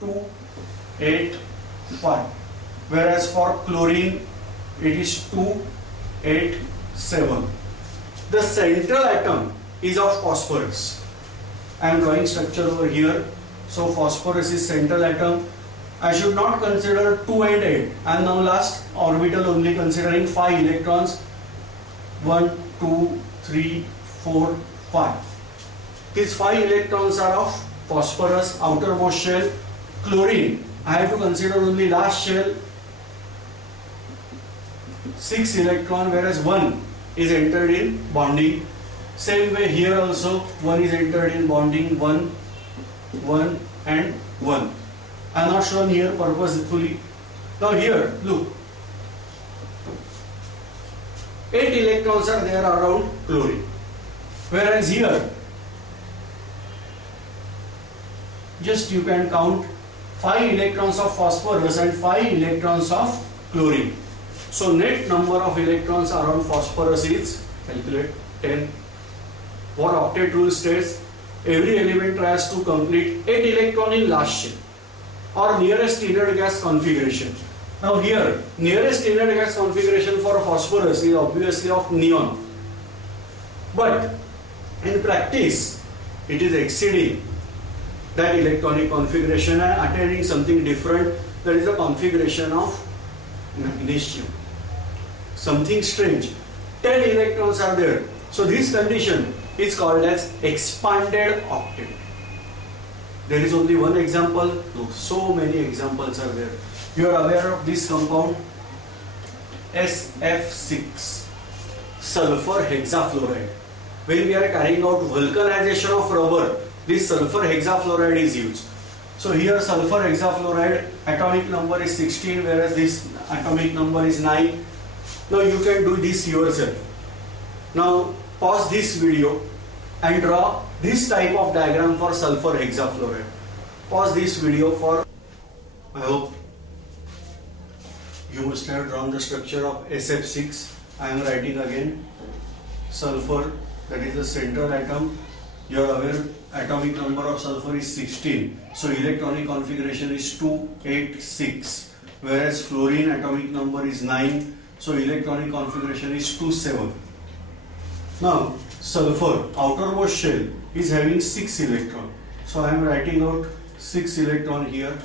2, 8, 5. Whereas for chlorine it is 2, 8, 7. The central atom is of phosphorus. I am drawing structure over here. So phosphorus is central atom. I should not consider 2 and 8. I am now last orbital only considering 5 electrons. 1, 2, 3, 4, 5. These 5 electrons are of phosphorus, outermost shell. Chlorine, I have to consider only last shell. 6 electron, whereas 1 is entered in bonding. Same way here also 1 is entered in bonding. 1, 1 and 1. I am not shown here purposefully. Now here look, 8 electrons are there around chlorine, whereas here just you can count 5 electrons of phosphorus and 5 electrons of chlorine. So net number of electrons around phosphorus is, calculate, 10. What octet rule states? Every element tries to complete 8 electron in last shell or nearest inert gas configuration. Now here, nearest inert gas configuration for phosphorus is obviously of neon. But in practice, it is exceeding that electronic configuration and attaining something different, that is the configuration of magnesium. Something strange. 10 electrons are there. So this condition is called as expanded octet. There is only one example. No, so many examples are there. You are aware of this compound SF6, sulfur hexafluoride. When we are carrying out vulcanization of rubber, this sulfur hexafluoride is used. So here sulfur hexafluoride atomic number is 16, whereas this atomic number is 9. Now you can do this yourself. Now pause this video and draw this type of diagram for sulfur hexafluoride. Pause this video for, I hope you must have drawn the structure of SF6. I am writing again, sulfur, that is the central atom. You are aware atomic number of sulfur is 16. So electronic configuration is 2, 8, 6. Whereas fluorine atomic number is 9. So electronic configuration is 2, 7. Now sulfur outermost shell is having 6 electron. So I am writing out 6 electron here.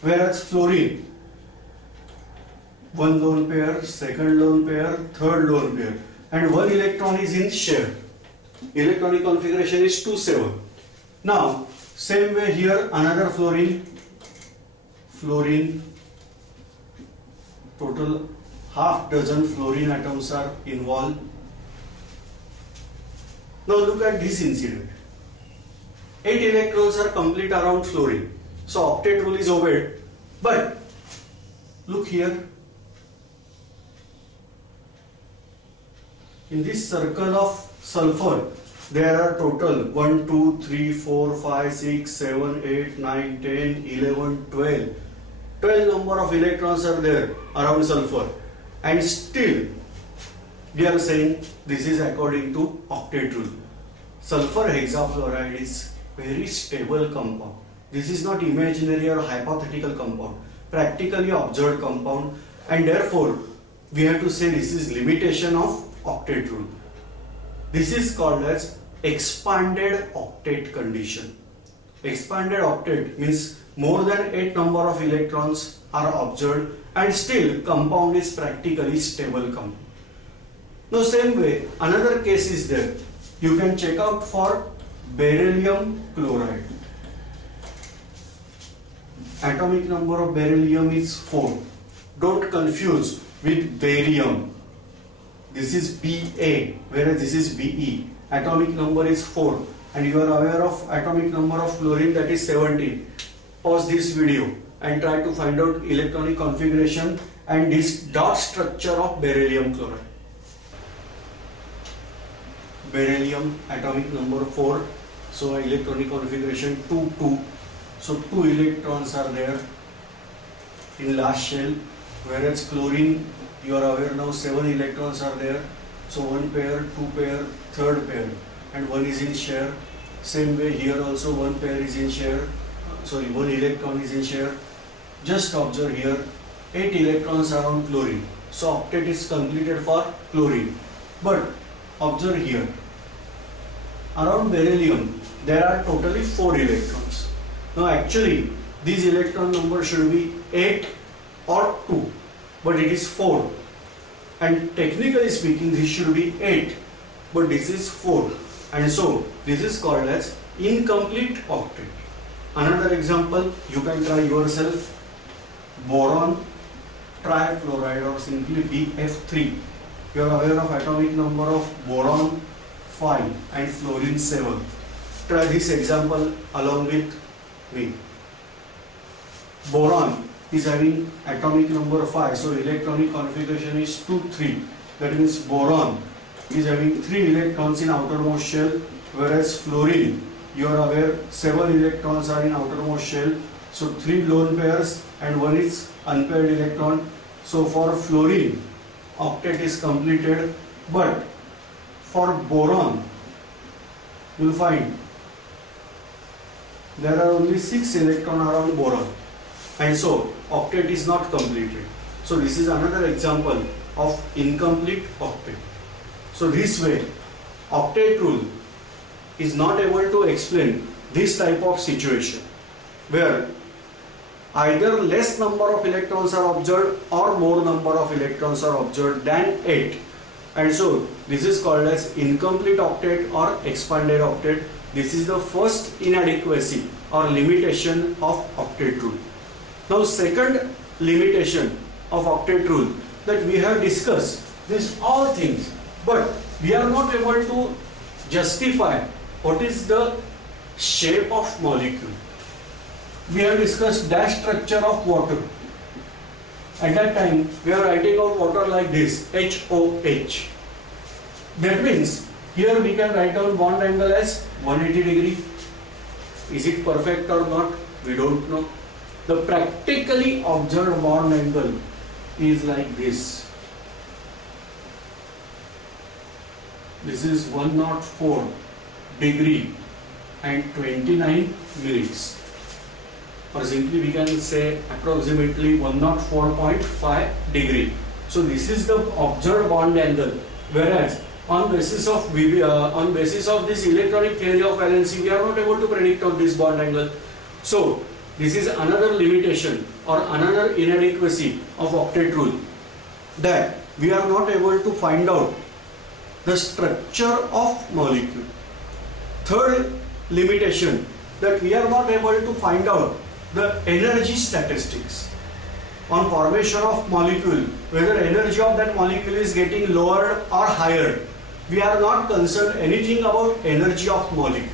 Whereas fluorine, 1 lone pair, second lone pair, third lone pair, and 1 electron is in shell. Electronic configuration is 2, 7. Now same way here another fluorine, total half dozen fluorine atoms are involved. Now look at this incident. 8 electrons are complete around fluorine. So octet rule is obeyed. But look here. In this circle of sulfur, there are total 1, 2, 3, 4, 5, 6, 7, 8, 9, 10, 11, 12. 12 number of electrons are there around sulfur. And still, we are saying this is according to octet rule. Sulfur hexafluoride is very stable compound. This is not imaginary or hypothetical compound. Practically observed compound. And therefore, we have to say this is limitation of octet rule. This is called as expanded octet condition. Expanded octet means more than 8 number of electrons are observed and still compound is practically stable compound. Now same way another case is there. You can check out for beryllium chloride. Atomic number of beryllium is 4. Don't confuse with barium. This is Ba, whereas this is Be. Atomic number is 4 and you are aware of atomic number of fluorine, that is 17. Pause this video and try to find out electronic configuration and this dot structure of beryllium chloride. Beryllium atomic number 4, so electronic configuration 2, 2. So 2 electrons are there in last shell, whereas chlorine, you are aware now 7 electrons are there. So 1 pair, 2 pair, third pair, and 1 is in share. Same way here also 1 pair is in share. one electron is in share. Just observe here, 8 electrons are on chlorine. So octet is completed for chlorine. But observe here, around beryllium there are totally 4 electrons. Now actually these electron number should be 8 or 2, but it is 4. And technically speaking this should be 8, but this is 4. And so this is called as incomplete octet. Another example you can try yourself, boron trifluoride or simply BF3. You are aware of atomic number of boron 5 and fluorine 7. Try this example along with me. Boron is having atomic number 5, so electronic configuration is 2, 3. That means boron is having 3 electrons in outermost shell, whereas fluorine, you are aware, 7 electrons are in outermost shell. So 3 lone pairs and 1 is unpaired electron. So for fluorine, octet is completed, but for boron, you will find there are only 6 electrons around boron, and so octet is not completed. So this is another example of incomplete octet. So this way, octet rule is not able to explain this type of situation where either less number of electrons are observed or more number of electrons are observed than 8. And so this is called as incomplete octet or expanded octet. This is the first inadequacy or limitation of octet rule. Now second limitation of octet rule that we have discussed these all things, but we are not able to justify what is the shape of molecule. We have discussed dash structure of water. At that time we are writing out water like this, HOH. That means here we can write down bond angle as 180 degree. Is it perfect or not? We don't know. The practically observed bond angle is like this. This is 104 degree and 29 minutes. Or simply we can say approximately 104.5 degree. So this is the observed bond angle. Whereas on basis of this electronic theory of valency, we are not able to predict on this bond angle. So this is another limitation or another inadequacy of octet rule, that we are not able to find out the structure of molecule. Third limitation, that we are not able to find out the energy statistics on formation of molecule, whether energy of that molecule is getting lower or higher. We are not concerned anything about energy of molecule.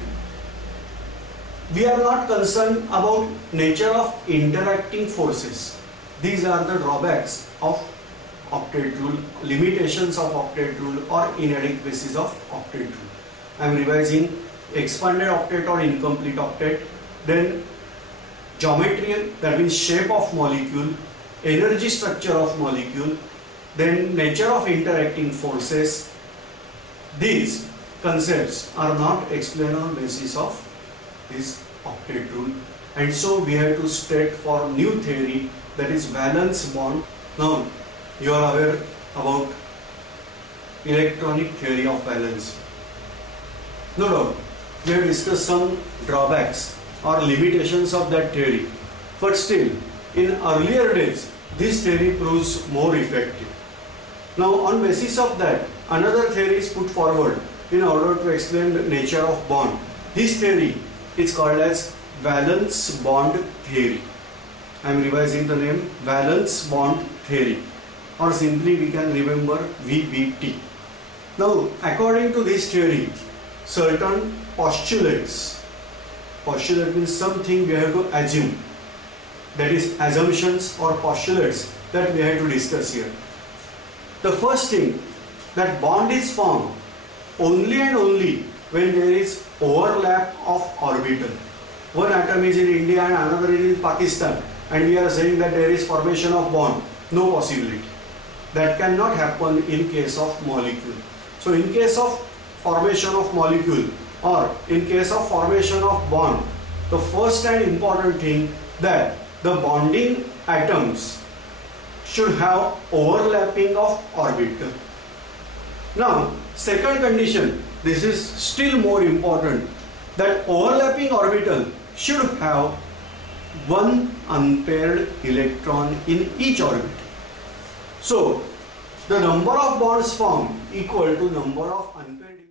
We are not concerned about nature of interacting forces. These are the drawbacks of octet rule, limitations of octet rule or inadequacies of octet rule. I am revising: expanded octet or incomplete octet, then geometry, that means shape of molecule, energy structure of molecule, then nature of interacting forces. These concepts are not explained on basis of this octet rule, and so we have to state for new theory, that is valence bond. Now you are aware about electronic theory of valence. No doubt we have discussed some drawbacks or limitations of that theory, but still in earlier days this theory proves more effective. Now on basis of that, another theory is put forward in order to explain the nature of bond. This theory is called as valence bond theory. I am revising the name, valence bond theory, or simply we can remember VBT. Now according to this theory, certain postulate means something we have to assume, that is assumptions or postulates that we have to discuss here. The first thing, that bond is formed only and only when there is overlap of orbital. One atom is in India and another is in Pakistan, and we are saying that there is formation of bond. No possibility. That cannot happen in case of molecule. So in case of formation of molecule or in case of formation of bond, the first and important thing that the bonding atoms should have overlapping of orbit. Now, second condition, this is still more important, that overlapping orbital should have one unpaired electron in each orbit. So, the number of bonds formed equal to number of unpaired